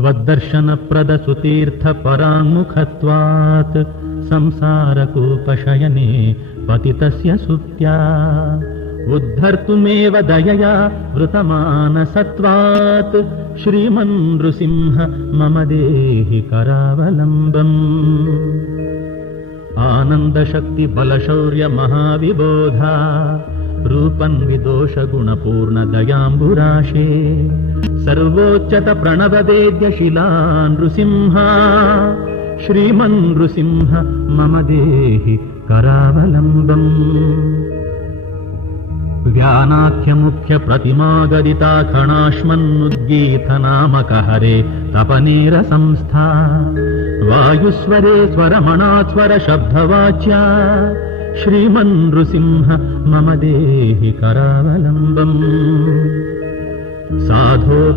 त्वद्दर्शनप्रदसुतीर्थपराङ्मुखत्वात् संसारकूपशयने पतितस्य सुप्त्या। उद्धर्तुमेव दयया वृतमानसत्वात्। श्रीमन्नृसिंह मम देहि करावलम्बम्। आनन्दशक्तिबलशौर्यमहाविबोधा। रूपन्विदोषगुणपूर्णदयाम्बुराशे सर्वोच्चतप्रणववेद्यशिला नृसिंहा श्रीमन्नृसिंह मम देहि करावलम्बम्। व्यानाख्यमुख्यप्रतिमागदिता खणाश्मन्नुद्गीतनामकहरे तपनीरसंस्था। वायुस्वरे स्वरमणात् स्वरशब्दवाच्या श्रीमन्नृसिंह मम देहि करावलम्बम्। साधो